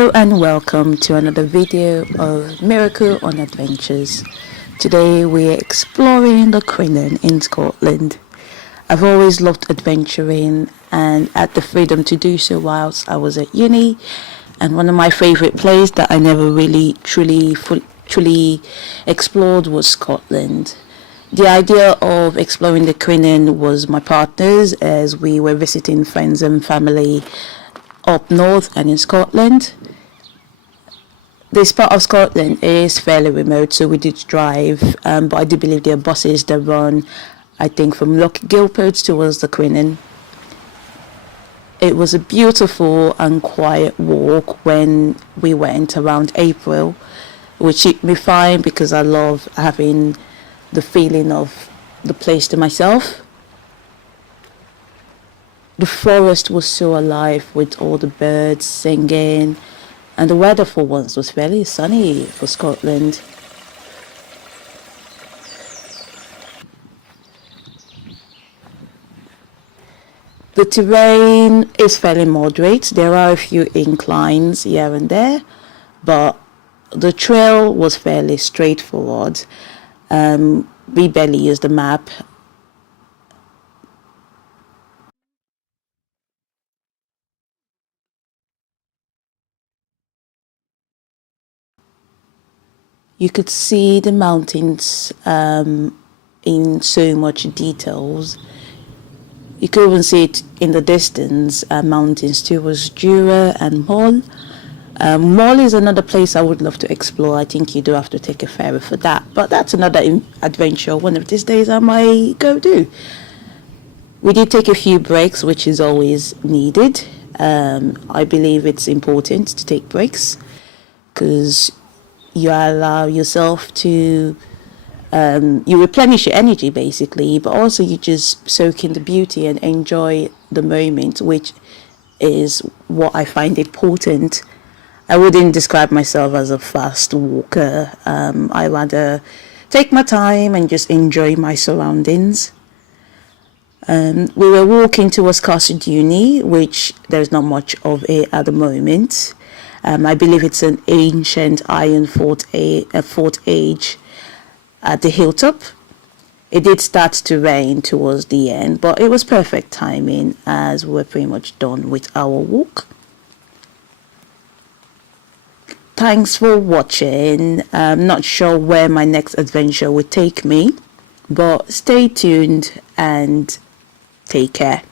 Hello and welcome to another video of Miracle on Adventures. Today we're exploring the Crinan in Scotland. I've always loved adventuring and had the freedom to do so whilst I was at uni, and one of my favourite places that I never really truly explored was Scotland. The idea of exploring the Crinan was my partner's, as we were visiting friends and family up north and in Scotland. This part of Scotland is fairly remote, so we did drive, but I do believe there are buses that run, I think, from Loch Crinan towards the Crinan. It was a beautiful and quiet walk when we went around April, which suited me fine because I love having the feeling of the place to myself. The forest was so alive with all the birds singing, and the weather for once was fairly sunny for Scotland. The terrain is fairly moderate. There are a few inclines here and there, but the trail was fairly straightforward. We barely used the map. You could see the mountains in so much details. You could even see it in the distance, mountains towards Jura and Mull. Mull is another place I would love to explore. I think you do have to take a ferry for that, but that's another adventure one of these days I might go do. We did take a few breaks, which is always needed. I believe it's important to take breaks because you allow yourself to you replenish your energy basically, but also you just soak in the beauty and enjoy the moment, which is what I find important. I wouldn't describe myself as a fast walker. I rather take my time and just enjoy my surroundings. We were walking towards Castle Uni, which there's not much of it at the moment. I believe it's an ancient iron fort age at the hilltop. It did start to rain towards the end, but it was perfect timing as we were pretty much done with our walk. Thanks for watching. I'm not sure where my next adventure would take me, but stay tuned and take care.